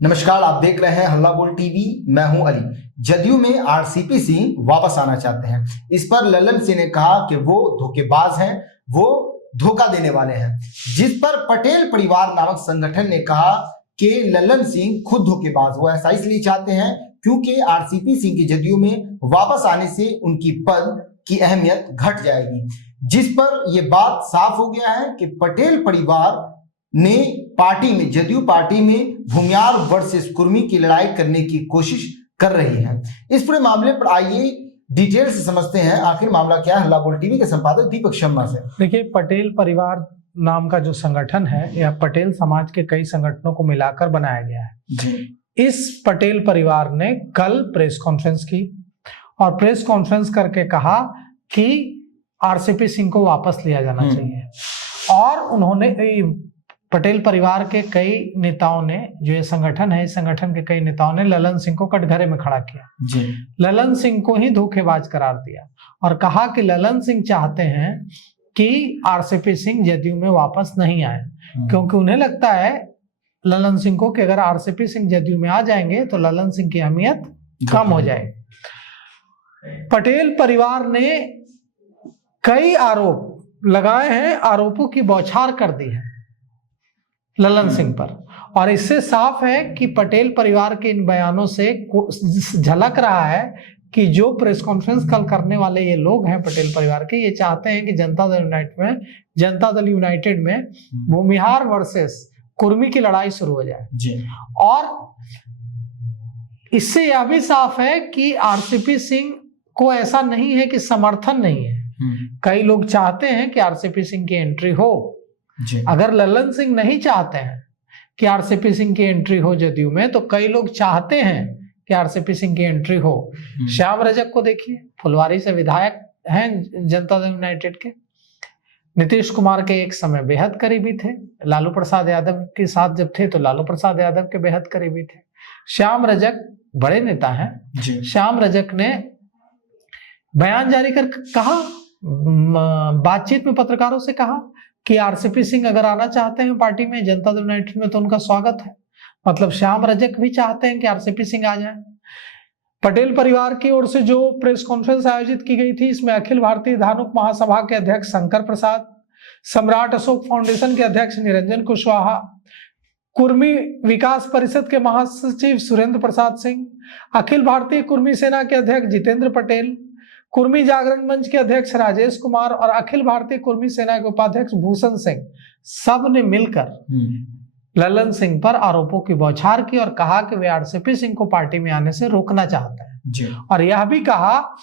नमस्कार, आप देख रहे हैं हल्ला बोल टीवी। मैं हूं अली। जदयू में आरसीपी सिंह वापस आना चाहते हैं। इस पर ललन सिंह ने कहा कि वो धोखेबाज हैं, वो धोखा देने वाले हैं। जिस पर पटेल परिवार नामक संगठन ने कहा कि ललन सिंह खुद धोखेबाज, वो ऐसा इसलिए चाहते हैं क्योंकि आरसीपी सिंह के जदयू में वापस आने से उनकी पद की अहमियत घट जाएगी। जिस पर यह बात साफ हो गया है कि पटेल परिवार ने पार्टी में, जदयू पार्टी में भूमियार वर्सेस कुर्मी की लड़ाई करने की कोशिश कर रही है। इस पूरे मामले पर आइए डिटेल से समझते हैं आखिर मामला क्या है। हल्ला बोल टीवी के संपादक दीपक शर्मा से। देखिए, पटेल परिवार नाम का जो संगठन है यह पटेल समाज के कई संगठनों को मिलाकर बनाया गया है जी। इस पटेल परिवार ने कल प्रेस कॉन्फ्रेंस की और प्रेस कॉन्फ्रेंस करके कहा कि आरसीपी सिंह को वापस लिया जाना चाहिए। और उन्होंने पटेल परिवार के कई नेताओं ने, जो ये संगठन है, इस संगठन के कई नेताओं ने ललन सिंह को कटघरे में खड़ा किया जी। ललन सिंह को ही धोखेबाज करार दिया और कहा कि ललन सिंह चाहते हैं कि आरसीपी सिंह जदयू में वापस नहीं आए, क्योंकि उन्हें लगता है ललन सिंह को कि अगर आरसीपी सिंह जदयू में आ जाएंगे तो ललन सिंह की अहमियत कम हो जाएगी। पटेल परिवार ने कई आरोप लगाए हैं, आरोपों की बौछार कर दी है ललन सिंह पर। और इससे साफ है कि पटेल परिवार के इन बयानों से झलक रहा है कि जो प्रेस कॉन्फ्रेंस कल करने वाले ये लोग हैं पटेल परिवार के, ये चाहते हैं कि जनता दल यूनाइटेड में भूमिहार वर्सेस कुर्मी की लड़ाई शुरू हो जाए जी। और इससे यह भी साफ है कि आरसीपी सिंह को ऐसा नहीं है कि समर्थन नहीं है। कई लोग चाहते हैं कि आरसीपी सिंह की एंट्री हो। अगर ललन सिंह नहीं चाहते हैं कि आरसीपी सिंह की एंट्री हो जदयू में, तो कई लोग चाहते हैं कि आरसीपी सिंह की एंट्री हो। श्याम रजक को देखिए, फुलवारी से विधायक हैं जनता दल यूनाइटेड के, नीतीश कुमार के एक समय बेहद करीबी थे, लालू प्रसाद यादव के साथ जब थे तो लालू प्रसाद यादव के बेहद करीबी थे। श्याम रजक बड़े नेता हैं। श्याम रजक ने बयान जारी कर कहा, बातचीत में पत्रकारों से कहा कि आरसीपी सिंह अगर आना चाहते हैं पार्टी में, जनता दल यूनाइटेड में, तो उनका स्वागत है। मतलब श्याम रजक भी चाहते हैं कि आरसीपी सिंह आ जाए। पटेल परिवार की ओर से जो प्रेस कॉन्फ्रेंस आयोजित की गई थी, इसमें अखिल भारतीय धानुक महासभा के अध्यक्ष शंकर प्रसाद, सम्राट अशोक फाउंडेशन के अध्यक्ष निरंजन कुशवाहा, कुर्मी विकास परिषद के महासचिव सुरेंद्र प्रसाद सिंह, अखिल भारतीय कुर्मी सेना के अध्यक्ष जितेंद्र पटेल, कुर्मी जागरण मंच के अध्यक्ष राजेश कुमार और अखिल भारतीय कुर्मी सेना के उपाध्यक्ष भूषण सिंह, सब ने मिलकर ललन सिंह पर आरोपों की बौछार की और कहा कि वे आरसीपी सिंह को पार्टी में आने से रोकना चाहते हैं। और यह भी कहा,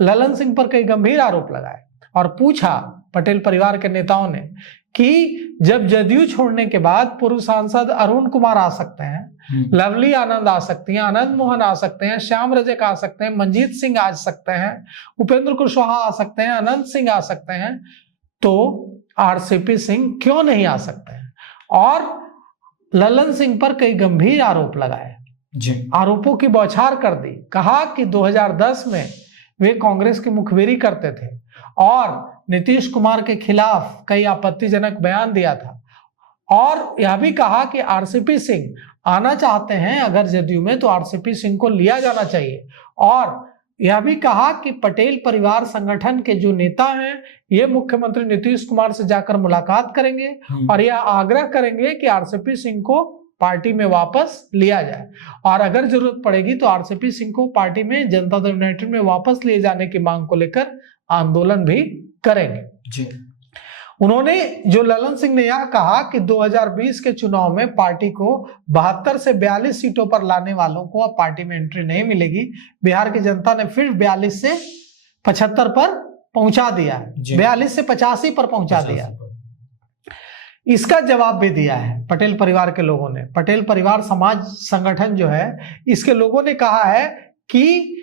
ललन सिंह पर कई गंभीर आरोप लगाए और पूछा पटेल परिवार के नेताओं ने कि जब जदयू छोड़ने के बाद पूर्व सांसद अरुण कुमार आ सकते हैं, लवली आनंद आ सकती हैं, आनंद मोहन आ सकते हैं, श्याम रजक आ सकते हैं, मंजीत सिंह आ सकते हैं, उपेंद्र कुशवाहा आ सकते हैं, अनंत सिंह आ सकते हैं, तो आरसीपी सिंह क्यों नहीं आ सकते हैं? और ललन सिंह पर कई गंभीर आरोप लगाए, आरोपों की बौछार कर दी। कहा कि 2010 में वे कांग्रेस की मुखबिरी करते थे और नीतीश कुमार के खिलाफ कई आपत्तिजनक बयान दिया था। और यह भी कहा कि आरसीपी सिंह आना चाहते हैं अगर जदयू में, तो आरसीपी सिंह को लिया जाना चाहिए। और यह भी कहा कि पटेल परिवार संगठन के जो नेता हैं, ये मुख्यमंत्री नीतीश कुमार से जाकर मुलाकात करेंगे और यह आग्रह करेंगे कि आरसीपी सिंह को पार्टी में वापस लिया जाए और अगर जरूरत पड़ेगी तो आरसीपी सिंह को पार्टी में, जनता दल यूनाइटेड में वापस लिए जाने की मांग को लेकर आंदोलन भी करेंगे। उन्होंने, जो ललन सिंह ने यह कहा कि 2020 के चुनाव में पार्टी को 72 से 42 सीटों पर लाने वालों को अब पार्टी में एंट्री नहीं मिलेगी। बिहार की जनता ने फिर 42 से 75 पर पहुंचा दिया, 42 से 85 पर पहुंचा दिया। इसका जवाब भी दिया है पटेल परिवार के लोगों ने। पटेल परिवार समाज संगठन जो है, इसके लोगों ने कहा है कि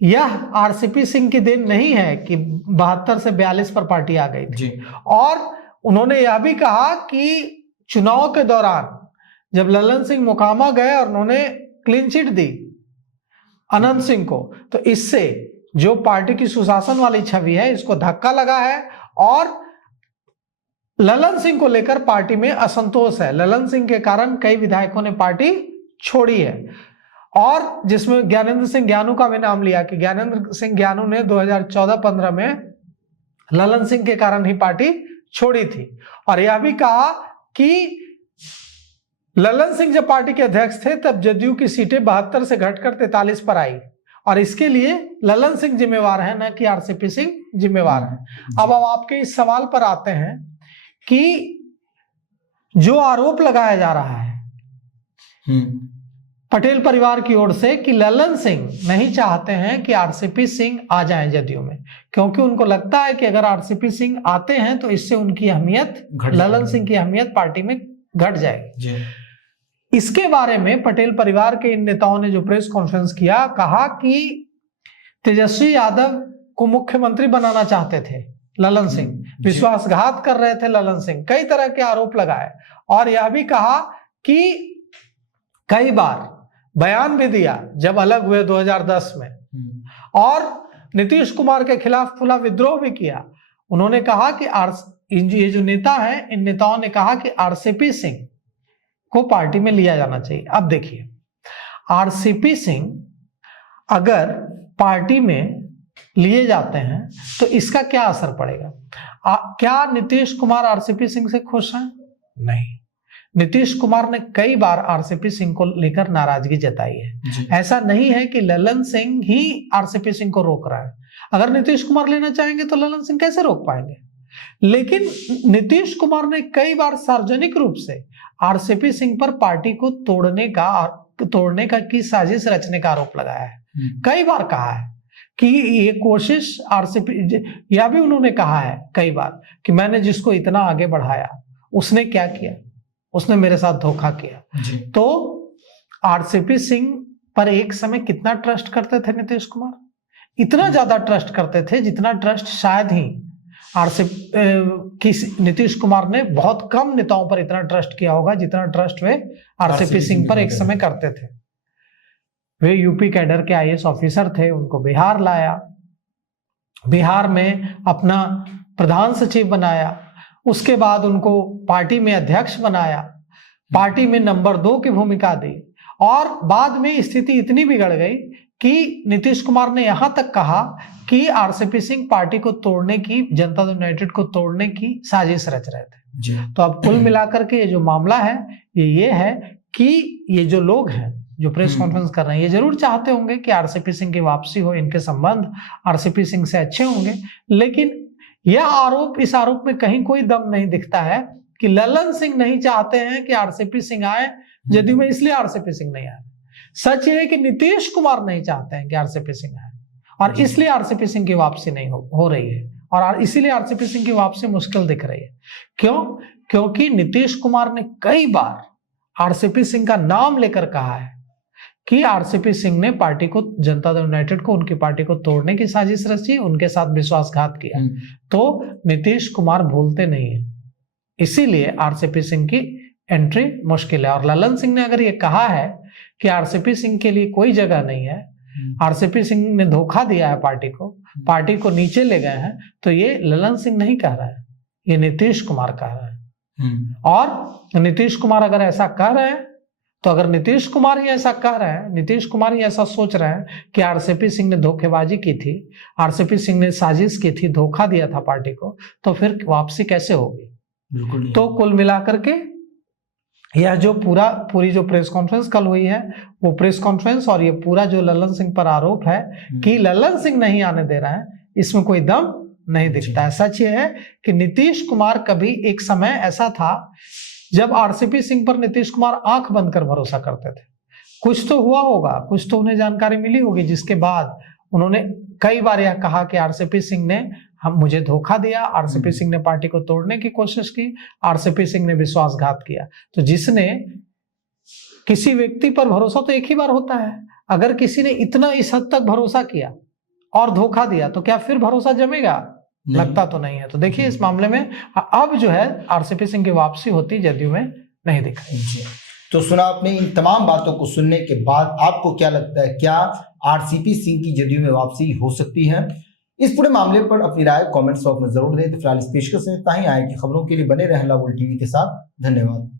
यह आरसीपी सिंह की देन नहीं है कि 72 से 42 पर पार्टी आ गई थी। और उन्होंने यह भी कहा कि चुनाव के दौरान जब ललन सिंह मोकामा गए और उन्होंने क्लीन चिट दी अनंत सिंह को, तो इससे जो पार्टी की सुशासन वाली छवि है, इसको धक्का लगा है और ललन सिंह को लेकर पार्टी में असंतोष है। ललन सिंह के कारण कई विधायकों ने पार्टी छोड़ी है, और जिसमें ज्ञानेंद्र सिंह ज्ञानू का भी नाम लिया कि ज्ञानेंद्र सिंह ज्ञानू ने 2014-15 में ललन सिंह के कारण ही पार्टी छोड़ी थी। और यह भी कहा कि ललन सिंह जब पार्टी के अध्यक्ष थे तब जदयू की सीटें 72 से घटकर 43 पर आई, और इसके लिए ललन सिंह जिम्मेवार है, न कि आरसीपी सिंह जिम्मेवार है। अब हम आपके इस सवाल पर आते हैं कि जो आरोप लगाया जा रहा है पटेल परिवार की ओर से कि ललन सिंह नहीं चाहते हैं कि आरसीपी सिंह आ जाएं जदयू में, क्योंकि उनको लगता है कि अगर आरसीपी सिंह आते हैं तो इससे उनकी अहमियत, ललन सिंह की अहमियत पार्टी में घट जाएगी। इसके बारे में पटेल परिवार के इन नेताओं ने जो प्रेस कॉन्फ्रेंस किया, कहा कि तेजस्वी यादव को मुख्यमंत्री बनाना चाहते थे ललन सिंह, विश्वासघात कर रहे थे ललन सिंह, कई तरह के आरोप लगाए, और यह भी कहा कि कई बार बयान भी दिया जब अलग हुए 2010 में, और नीतीश कुमार के खिलाफ खुला विद्रोह भी किया। उन्होंने कहा कि ये जो नेता है, इन नेताओं ने कहा कि आरसीपी सिंह को पार्टी में लिया जाना चाहिए। अब देखिए, आरसीपी सिंह अगर पार्टी में लिए जाते हैं तो इसका क्या असर पड़ेगा? क्या नीतीश कुमार आरसीपी सिंह से खुश हैं? नहीं। नीतीश कुमार ने कई बार आरसीपी सिंह को लेकर नाराजगी जताई है। ऐसा नहीं है कि ललन सिंह ही आरसीपी सिंह को रोक रहा है। अगर नीतीश कुमार लेना चाहेंगे तो ललन सिंह कैसे रोक पाएंगे? लेकिन नीतीश कुमार ने कई बार सार्वजनिक रूप से आरसीपी सिंह पर पार्टी को तोड़ने का की साजिश रचने का आरोप लगाया है। कई बार कहा है कि ये कोशिश आरसीपी, यह भी उन्होंने कहा है कई बार कि मैंने जिसको इतना आगे बढ़ाया उसने क्या किया, उसने मेरे साथ धोखा किया। तो आरसीपी सिंह पर एक समय कितना ट्रस्ट करते थे नीतीश कुमार? इतना ज्यादा ट्रस्ट करते थे जितना ट्रस्ट शायद ही नीतीश कुमार ने बहुत कम नेताओं पर इतना ट्रस्ट किया होगा जितना ट्रस्ट वे आरसीपी सिंह पर एक समय करते थे। वे यूपी कैडर के आईएएस ऑफिसर थे, उनको बिहार लाया, बिहार में अपना प्रधान सचिव बनाया, उसके बाद उनको पार्टी में अध्यक्ष बनाया, पार्टी में नंबर 2 की भूमिका दी, और बाद में स्थिति इतनी बिगड़ गई कि नीतीश कुमार ने यहां तक कहा कि आरसीपी सिंह पार्टी को तोड़ने की, जनता दल यूनाइटेड को तोड़ने की साजिश रच रहे थे। तो अब कुल मिलाकर के ये जो मामला है ये है कि ये जो लोग हैं जो प्रेस कॉन्फ्रेंस कर रहे हैं, ये जरूर चाहते होंगे कि आरसीपी सिंह की वापसी हो, इनके संबंध आरसीपी सिंह से अच्छे होंगे, लेकिन यह आरोप, इस आरोप में कहीं कोई दम नहीं दिखता है कि ललन सिंह नहीं चाहते हैं कि आरसीपी सिंह आए जदयू में, इसलिए आरसीपी सिंह नहीं आए। सच ये है कि नीतीश कुमार नहीं चाहते हैं कि आरसीपी सिंह आए, और इसलिए आरसीपी सिंह की वापसी नहीं हो रही है, और इसीलिए आरसीपी सिंह की वापसी मुश्किल दिख रही है। क्यों? क्योंकि नीतीश कुमार ने कई बार आरसीपी सिंह का नाम लेकर कहा है कि आरसीपी सिंह ने पार्टी को, जनता दल यूनाइटेड को, उनकी पार्टी को तोड़ने की साजिश रची, उनके साथ विश्वासघात किया। तो नीतीश कुमार भूलते नहीं है, इसीलिए आरसीपी सिंह की एंट्री मुश्किल है। और ललन सिंह ने अगर ये कहा है कि आरसीपी सिंह के लिए कोई जगह नहीं है, आरसीपी सिंह ने धोखा दिया है पार्टी को नीचे ले गए हैं, तो ये ललन सिंह नहीं कह रहा है, ये नीतीश कुमार कह रहा है। और नीतीश कुमार अगर ऐसा कह रहे हैं, तो अगर नीतीश कुमार ही ऐसा कह रहे हैं, नीतीश कुमार ही ऐसा सोच रहे हैं कि आरसीपी सिंह ने धोखेबाजी की थी, आरसीपी सिंह ने साजिश की थी, धोखा दिया था पार्टी को, तो फिर वापसी कैसे होगी? बिल्कुल। तो कुल मिलाकर के यह जो पूरी जो प्रेस कॉन्फ्रेंस कल हुई है, वो प्रेस कॉन्फ्रेंस और ये पूरा जो ललन सिंह पर आरोप है कि ललन सिंह नहीं आने दे रहा है, इसमें कोई दम नहीं दिखता है। सच ये है कि नीतीश कुमार, कभी एक समय ऐसा था जब आरसीपी सिंह पर नीतीश कुमार आंख बंद कर भरोसा करते थे। कुछ तो हुआ होगा, कुछ तो उन्हें जानकारी मिली होगी, जिसके बाद उन्होंने कई बार यह कहा कि आरसीपी सिंह ने मुझे धोखा दिया, आरसीपी सिंह ने पार्टी को तोड़ने की कोशिश की, आरसीपी सिंह ने विश्वासघात किया। तो जिसने किसी व्यक्ति पर भरोसा तो एक ही बार होता है, अगर किसी ने इतना इस हद तक भरोसा किया और धोखा दिया तो क्या फिर भरोसा जमेगा? लगता तो नहीं है। तो देखिए इस मामले में अब जो है आरसीपी सिंह की वापसी होती जदयू में नहीं दिख रही। तो सुना आपने, इन तमाम बातों को सुनने के बाद आपको क्या लगता है, क्या आरसीपी सिंह की जदयू में वापसी हो सकती है? इस पूरे मामले पर अपनी राय कमेंट्स बॉक्स में जरूर दें। तो फिलहाल इस पेशकश में इतना ही। आए कि खबरों के लिए बने रहें हल्ला बोल टीवी के साथ। धन्यवाद।